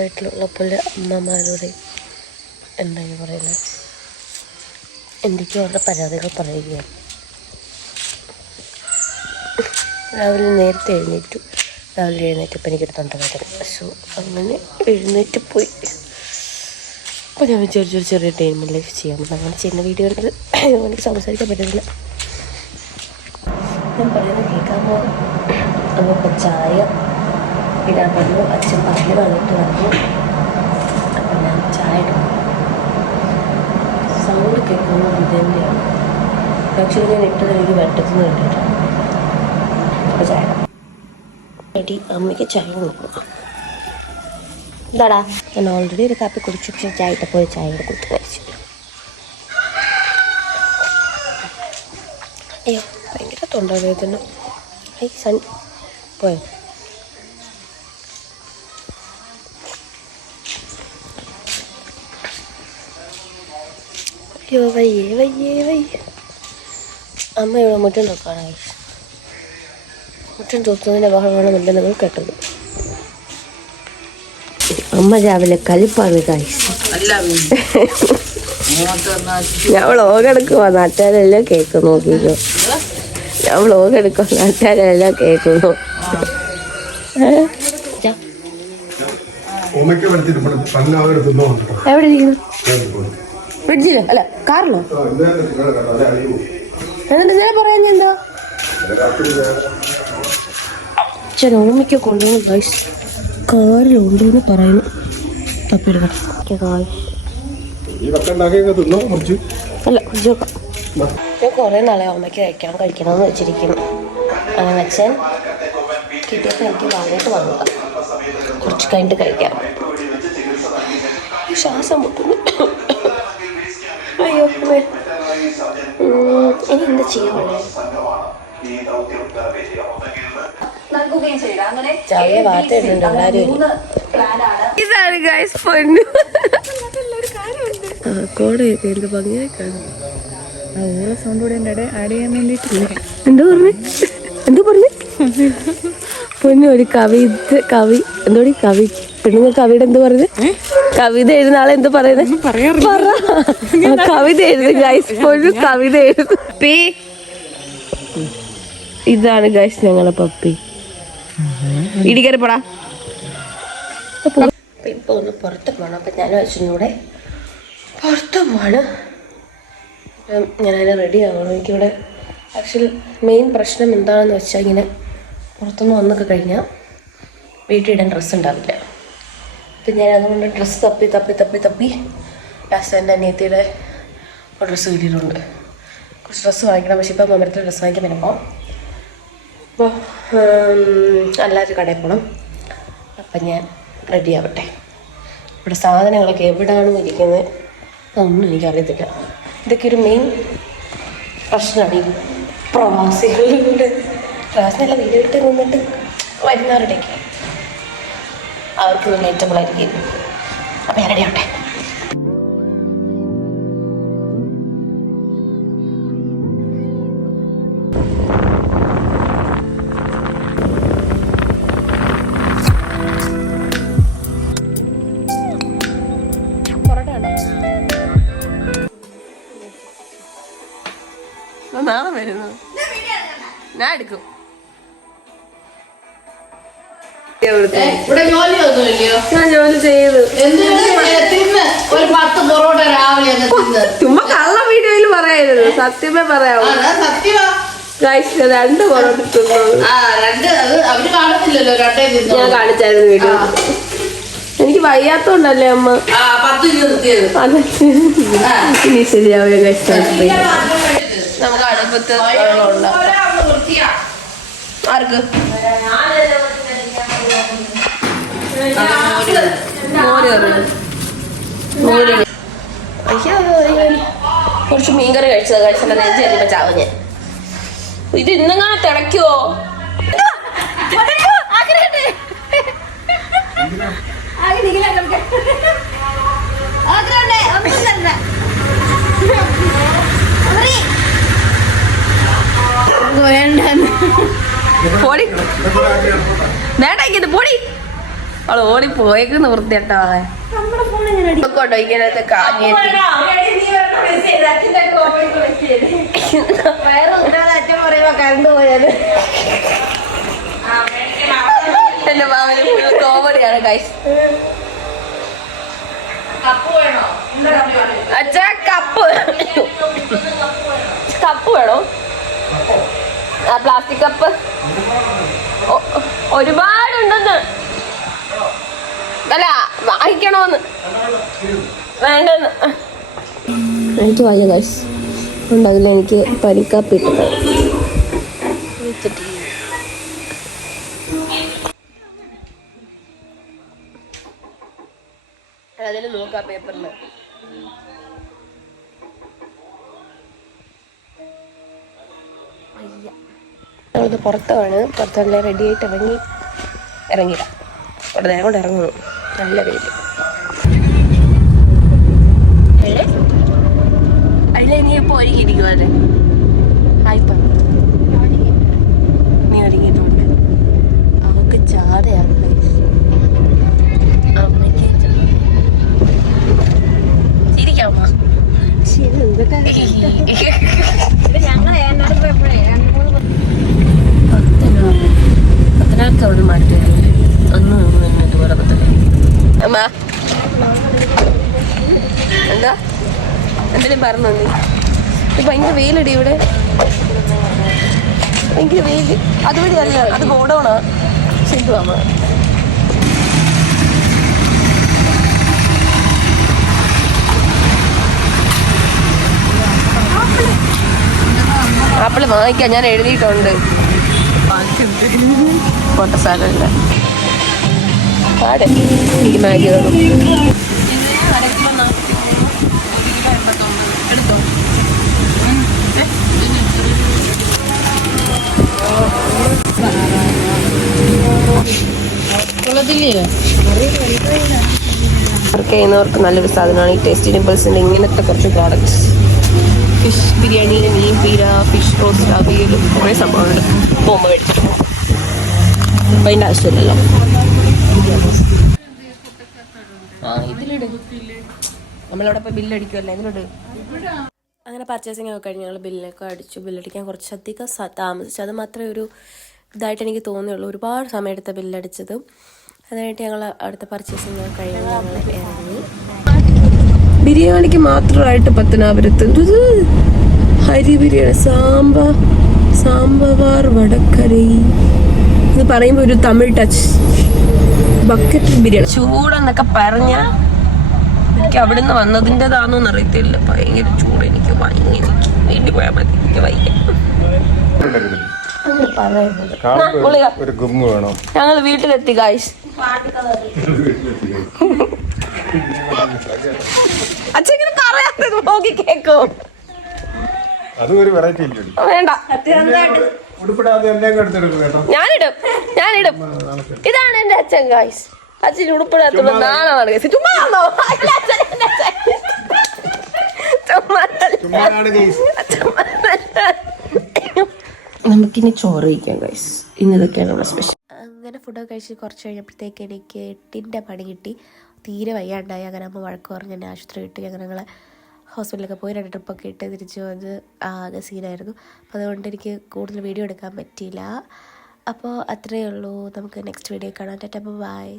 വീട്ടിലുള്ള പോലെ അമ്മമാരോട് എന്താണ് പറയുന്നത്, എന്തൊക്കെയോ അവരുടെ പരാതികൾ പറയുകയാണ്. രാവിലെ നേരത്തെ എഴുന്നേറ്റു. രാവിലെ എഴുന്നേറ്റപ്പോൾ എനിക്കൊരു തൊണ്ടവേദന. സോ അങ്ങനെ എഴുന്നേറ്റ് പോയി. അപ്പോൾ ഞാൻ വിചാരിച്ചൊരു ചെറിയ ടൈം ലൈഫ് ചെയ്യാം. അങ്ങനെ ചെയ്യുന്ന വീഡിയോ എടുത്ത് എനിക്ക് സംസാരിക്കാൻ പറ്റുന്നില്ല. ഞാൻ പറയുന്നത് കേൾക്കാമോ? അപ്പോൾ ചായ ഇടാൻ പറഞ്ഞു. അച്ഛൻ പല്ല് വന്നിട്ട് പറഞ്ഞു. അപ്പം ഞാൻ ചായ ഇടും. സൗണ്ട് കേൾക്കുന്നത് ഇതെൻ്റെയാണ്. ആക്ച്വലി ഞാൻ ഇട്ടത് എനിക്ക് വെട്ടത്തിന് വേണ്ടിയിട്ടാണ്. അപ്പോൾ ചായ എടി അമ്മയ്ക്ക് ചായ കൊടുക്കണം. എന്താടാ? ഞാൻ ഓൾറെഡി ഒരു കാപ്പി കുടിച്ചു. പക്ഷേ ചായ ഇട്ടപ്പോൾ ചായ കൂടെ കുത്തി കഴിച്ചു. അയ്യോ ഭയങ്കര തൊണ്ടവേദന. സൺ പോയോ? അയ്യോ വയ്യേ വയ്യേ വയ്യ. അമ്മ ഇവിടെ മുറ്റം നോക്കാണ്. മുറ്റം തൂക്കുന്നതിൻ്റെ ബഹളമാണെന്നല്ല നിങ്ങൾ കേട്ടത്. അമ്മ രാവിലെ കലിപ്പാണ് കാഴ്ച. ഞാൻ വ്ളോഗ് എടുക്കുവാ, നാട്ടുകാരെല്ലാം കേൾക്കും. നോക്കിക്കോ, ഞാൻ വ്ളോഗ് എടുക്കുവാ, നാട്ടുകാരെല്ലാം കേൾക്കുന്നു. എവിടെ ഇരിക്കുന്നു? ഫ്രിഡ്ജിലോ? അല്ല കാറിലോ? എന്നിട്ട് ഞാൻ പറയാൻ എന്താ അച്ഛൻ ഓമിക്ക കൊണ്ടുപോകുന്ന ഗൈസ് കാറിലുണ്ടെന്ന് പറയുന്നു. തപ്പിയെടുക്കാം. അല്ല ഫ്രിഡ്ജ് വെക്കാം. ഞാൻ കുറേ നാളെ ഓമയ്ക്ക് കഴിക്കണമെന്ന് വെച്ചിരിക്കുന്നു. അങ്ങനെ അച്ഛൻ കിട്ടിയപ്പോൾ എനിക്ക് വാങ്ങിയിട്ട് വന്നതാണ്. കുറച്ച് കഴിഞ്ഞിട്ട് കഴിക്കാം. ശ്വാസം മുട്ടുന്നു. അയ്യോ ഇനി എന്താ ചെയ്യുന്നത്? ചായ വാർത്ത ഇടുന്നുണ്ട് എല്ലാവരും. ഇതാണ് ഗൈസ് പൊന്നു. കോടയൊക്കെ എന്ത് ഭംഗിയായി കാണും. ഓരോ സൗണ്ട് കൂടെ എൻ്റെ ആഡ് ചെയ്യാൻ വേണ്ടിയിട്ടില്ല. എന്തോ പറഞ്ഞു പൊന്നു? ഒരു കവി എന്തോടി കവി പെണ്ണുങ്ങൾ കവിയുടെ എന്ത് പറയുന്നത്? കവിത എഴുതുന്ന ആളെ എന്ത് പറയുന്നത്? കവിത എഴുതും ഗൈസ്. പൊന്നു കവിത എഴുതും. ഇതാണ് ഗൈസ് ഞങ്ങളെ പപ്പി. ഇടിക്കരപ്പടാ. ഇപ്പൊ ഒന്ന് പുറത്ത് പോകണം. അപ്പം ഞാനും അച്ഛനും കൂടെ പുറത്ത് പോവാണ്. ഞാനതിനെ റെഡി ആവണം. എനിക്കിവിടെ ആക്ച്വലി മെയിൻ പ്രശ്നം എന്താണെന്ന് വെച്ചാൽ ഇങ്ങനെ പുറത്തുനിന്ന് വന്നൊക്കെ കഴിഞ്ഞാൽ വീട്ടിൽ ഇടാൻ ഡ്രസ്സ് ഉണ്ടാവില്ല. അപ്പം ഞാൻ അതുകൊണ്ട് ഡ്രസ്സ് തപ്പി ലാസ്റ്റ് എൻ്റെ അനിയത്തിയുടെ ഡ്രസ്സ് കിട്ടിയിട്ടുണ്ട്. കുറച്ച് ഡ്രസ്സ് വാങ്ങിക്കണം. പക്ഷേ ഇപ്പോൾ മമരത്തിൽ ഡ്രസ്സ് വാങ്ങിക്കാൻ വരുമ്പോൾ അപ്പോൾ എല്ലാവരും കടയിൽ പോകണം. അപ്പം ഞാൻ റെഡി ആവട്ടെ. ഇവിടെ സാധനങ്ങളൊക്കെ എവിടെയാണ് ഇരിക്കുന്നത് അതൊന്നും എനിക്കറിയത്തില്ല. ഇതൊക്കെ ഒരു മെയിൻ പ്രശ്നമാണ് ഈ പ്രവാസികളുടെ. പ്രവാസിനല്ല, വീഡിയോ ഇട്ട് നിന്നിട്ട് വരുന്നവരുടെയൊക്കെ അവർക്ക് റിലേറ്റബിൾ ആയിരിക്കും. അപ്പം ഞാൻ റെഡി ആവട്ടെ. നാളെ വരുന്നു. ഞാൻ എടുക്കും. ഞാൻ ജോലി ചെയ്തു. ചുമ്മാ കള്ള വീഡിയോയിൽ പറയരുത്, സത്യമേ പറയാവൂ. 2 പൊറോട്ട ഞാൻ കാണിച്ചായിരുന്നു വീഡിയോ. എനിക്ക് വയ്യാത്തോണ്ടല്ലേ അമ്മ. ഇനി ശരിയാവുക കഴിച്ചാൽ നമുക്ക് അടുപ്പത്ത് ആർക്ക് കുറച്ച് മീൻകറി കഴിച്ചത് കഴിച്ചാൽ നെഞ്ച് കഴിയുമ്പോ ചാവും ഞാൻ. ഇത് ഇന്നെങ്ങനെ തിളയ്ക്കുവോ? പൊടി വേണ്ട പൊടി അവള് ഓടിപ്പോയേക്കുന്ന വൃത്തിയാട്ടോ കൊണ്ടോ ഇങ്ങനത്തെ അച്ഛൻ പറയുമ്പോ കറണ്ട് പോയത് എന്റെ മാമന് കോമഡിയാണ് ഗൈസ്. അച്ഛാ കപ്പ് വേണോ? ആ പ്ലാസ്റ്റിക് കപ്പ് ഒരുപാടുണ്ടെന്ന്. അല്ല വാങ്ങിക്കണോന്ന് വേണ്ടെന്ന്. എനിക്ക് വയ്യ ഗൈസ് ഉണ്ട്. അതിലെനിക്ക് പരിക്കാപ്പ് ഇട്ടത് അതിൽ നോക്കാം പേപ്പറിൽ. ഞങ്ങളിത് പുറത്താണ്. പുറത്തെല്ലാം റെഡി ആയിട്ട് ഇറങ്ങിയില്ല. അവിടെ നേരം കൊണ്ട് ഇറങ്ങുന്നു. നല്ല വെയിൽ. അതിൽ ഇനി ഇപ്പോൾ ഒരുങ്ങിയിരിക്കും അല്ലേ? ആയിപ്പം നീ ഒരുങ്ങിയിട്ടുണ്ട്. അവൾക്ക് ചാടയാണ്. ചിരിക്കാമോ? പത്തനാൾക്ക് അവിടെ മാറ്റി ഒന്ന് ഇതുപോലെ അമ്മ എന്താ എന്തെങ്കിലും പറഞ്ഞോ നീ? ഭയങ്കര വെയിലടി ഇവിടെ. ഭയങ്കര വെയിൽ. അതുവഴി അല്ല, അത് ഗോഡൗണാ. ശരി അമ്മ. ആപ്പിള് വാങ്ങിക്കാൻ ഞാൻ എഴുതിയിട്ടുണ്ട്. പോട്ട സാധനമില്ല. പാടെ എനിക്ക് മാഗി തന്നു. എടുത്തോ. വർക്ക് ചെയ്യുന്നവർക്ക് നല്ലൊരു സാധനമാണ് ഈ ടേസ്റ്റി ഡിംപിൾസിൻ്റെ ഇങ്ങനത്തെ കുറച്ച് പ്രോഡക്ട്സ്. ഫിഷ് ബിരിയാണി, മീൻ പീര, ഫിഷ് റോസ്റ്റ്, അവിയൽ, കുറേ സംഭവമുണ്ട്. പോകുമ്പോൾ മേടിച്ചിട്ട് പോകും. അപ്പം അതിൻ്റെ ആവശ്യമില്ലല്ലോ. ഇതിലിട്. നമ്മളവിടെ ഇപ്പോൾ ബില്ലടിക്കുമല്ലേ, ഇതിലിട്. അങ്ങനെ പർച്ചേസിങ് ഒക്കെ കഴിഞ്ഞ് ഞങ്ങൾ ബില്ലൊക്കെ അടിച്ചു. ബില്ലടിക്കാൻ കുറച്ചധികം താമസിച്ചു. അത് മാത്രമേ ഒരു ഇതായിട്ട് എനിക്ക് തോന്നിയുള്ളൂ. ഒരുപാട് സമയം എടുത്ത ബില്ലടിച്ചത്. അതിനായിട്ട് ഞങ്ങൾ അടുത്ത പർച്ചേസിങ് കഴിഞ്ഞ് ഞങ്ങൾ ഇറങ്ങി. ബിരിയാണിക്ക് മാത്രമായിട്ട് പത്തനാപുരത്ത് ഹരി ബിരിയാണി, സാമ്പാർ വടക്കറി ഇത് പറയുമ്പോൾ ഒരു തമിഴ് ടച്ച്. ബക്കറ്റ് ബിരിയാണി ചൂടെന്നൊക്കെ പറഞ്ഞ എനിക്ക് അവിടുന്ന് വന്നതിൻ്റെതാണോന്ന് അറിയത്തില്ല. ഭയങ്കര ചൂട്. എനിക്ക് വീട്ടിൽ പോയാൽ മതി. എനിക്ക് വയ്യ. ഞങ്ങൾ വീട്ടിലെത്തി ഗായ്സ്. അച്ഛനെ പറയാത്തത് നോക്കി കേക്കോ. വേണ്ട, ഞാനിടും. ഇതാണ് എന്റെ അച്ഛൻ ഗായ്സ്. അച്ഛൻ ഉടുപ്പിടാത്തുള്ള നാണമാണ്. ചുമ്മാണോ? നമുക്കിനി ചോറ് കഴിക്കാം ഗൈസ്. ഇന്നതൊക്കെയാണ് നമ്മുടെ സ്പെഷ്യൽ. അങ്ങനെ ഫുഡൊക്കെ കഴിച്ച് കുറച്ച് കഴിഞ്ഞപ്പോഴത്തേക്ക് എനിക്ക് 8ന്റെ പണി കിട്ടി. തീരെ വയ്യാണ്ടായി. അങ്ങനെ അമ്മ വഴക്ക് പറഞ്ഞ് എന്നെ ആശുപത്രി കിട്ടി. അങ്ങനെ ഞങ്ങൾ ഹോസ്പിറ്റലൊക്കെ പോയി 2 ട്രിപ്പൊക്കെ ഇട്ട് തിരിച്ചു വന്ന് ആകെ സീനായിരുന്നു. അപ്പോൾ അതുകൊണ്ട് എനിക്ക് കൂടുതൽ വീഡിയോ എടുക്കാൻ പറ്റിയില്ല. അപ്പോൾ അത്രയേ ഉള്ളൂ. നമുക്ക് നെക്സ്റ്റ് വീഡിയോ കാണാം. Tata bye.